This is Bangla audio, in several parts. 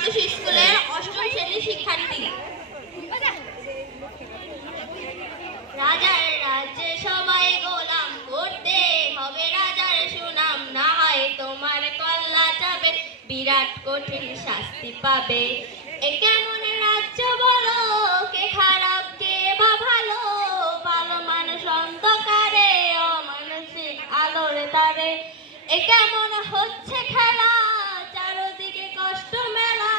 আদর্শ স্কুলের অষ্টম শ্রেণীর শিক্ষার্থী। রাজার রাজ্যে সবাই গোলাম, করতে হবে রাজার সুনাম, না হয় তোমার কল্লা যাবে, বিরাট কঠিন শাস্তি পাবে। এ কেমন রাজ্য বলো, কে খারাপ কে বা ভালো, ভালো মানুষ অন্ধকারে, অমানসিক আলোর তারে। এ কেমন হচ্ছে খেলা, চারদিকে কষ্ট মেলা,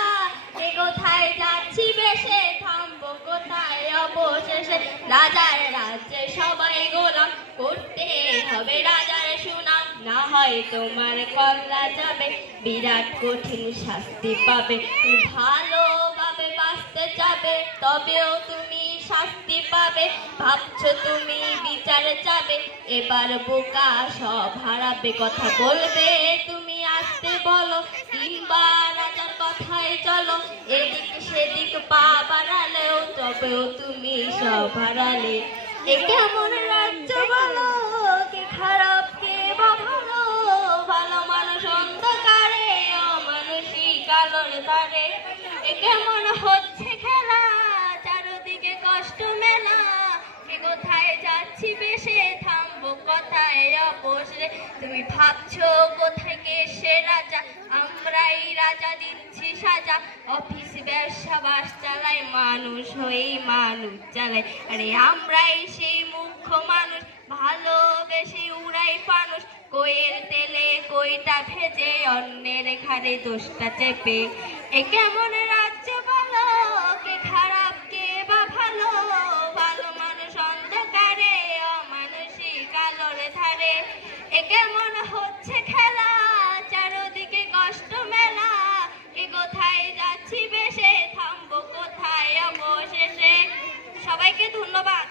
এ কোথায় যাচ্ছি বেশে, থামবো কোথায় অবশেষে। রাজার রাজ্যে সবাই গোলাম, করতে হবে রাজার সুনাম, না হয় তোমার কল্লা যাবে, বিরাট কঠিন শাস্তি পাবে। তুমি ভালোভাবে বাঁচতে যাবে, তবেও তুমি শাস্তি পাবে। ভাবছো তুমি বিচার চাবে, এবার বোকা সব হারাবে। কথা বলবে তুমি আসতে বলো, কিংবা রাজার কথায় চলো, এদিক সেদিক পা বাড়ালেও তবেও তুমি সব হারালে। এ কেমন রাজ্য বলো, কে খারাপ কে বা ভালো, ভালো মানুষ অন্ধকারে, অমানুষিক আলোর তারে। এ কেমন হচ্ছে খেলা, চারদিকে কষ্ট মেলা, এ কোথায় যাচ্ছি বেশে, থামবো কোথায় অবশেষে। তুমি ভাবছো কোথায় কে সে রাজা, আমরাই রাজা দিচ্ছি সাজা। অফিস ব্যবসা বাস চালাই, মানুষ হয়েই মানুষ চালাই। আরে আমরাই সেই মুখ্য মানুষ, ভালোবেসে উড়াই ফানুষ, কইয়ের তেলে কইটা ভেজে, অন্যের ঘাড়ে দোষটা চেপে। এ কেমন রাজ্য বলো, কে খারাপ কে বা ভালো, ভালো মানুষ অন্ধকারে, অমানুষিক আলোর ধারে। এ কেমন হচ্ছে খেলা, চারদিকে কষ্ট মেলা, এ কোথায় যাচ্ছি বেশে, থামবো কোথায় অবশেষে। সবাইকে ধন্যবাদ।